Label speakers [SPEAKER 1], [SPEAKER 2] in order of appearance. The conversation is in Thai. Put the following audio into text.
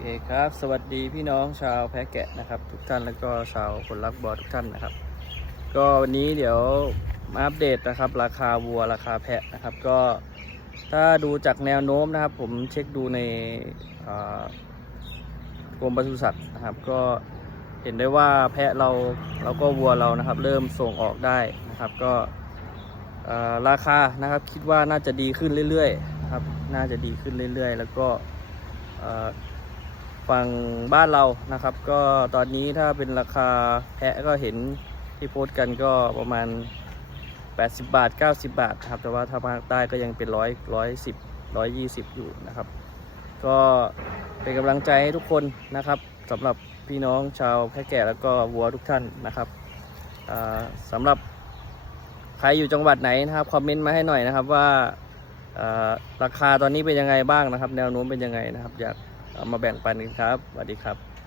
[SPEAKER 1] เคครับ สวัสดีพี่น้องชาวแพะแกะนะครับ ทุกท่านแล้วก็ชาวคนรักบอทุกท่านนะครับ ก็วันนี้เดี๋ยวมาอัปเดตนะครับ ราคาวัวราคาแพะนะครับ ก็ถ้าดูจากแนวโน้มนะครับ ผมเช็คดูในกรมปศุสัตว์นะครับ ก็เห็นได้ว่าแพะเราแล้วก็วัวเรานะครับ เริ่มส่งออกได้นะครับ ก็ราคานะครับคิดว่าน่าจะดีขึ้นเรื่อยๆนะครับ น่าจะดีขึ้นเรื่อยๆ แล้วก็ ฝั่งบ้านเรานะครับ ก็ตอนนี้ถ้าเป็นราคาแพะก็เห็นที่โพสต์กันก็ประมาณ 80 บาท 90 บาทครับแต่ว่าถ้าภาคใต้ก็ยังเป็นร้อยร้อยสิบร้อยยี่สิบอยู่นะครับ ก็เป็นกำลังใจให้ทุกคนนะครับสำหรับพี่น้องชาวแพะแก่แล้วก็วัวทุกท่านนะครับอ่าสำหรับใครอยู่จังหวัดไหนนะครับคอมเมนต์มาให้หน่อยนะครับว่าราคาตอนนี้เป็นยังไงบ้างนะครับ แนวโน้มเป็นยังไงนะครับ อยาก เอามาแบ่งปันกันครับสวัสดีครับ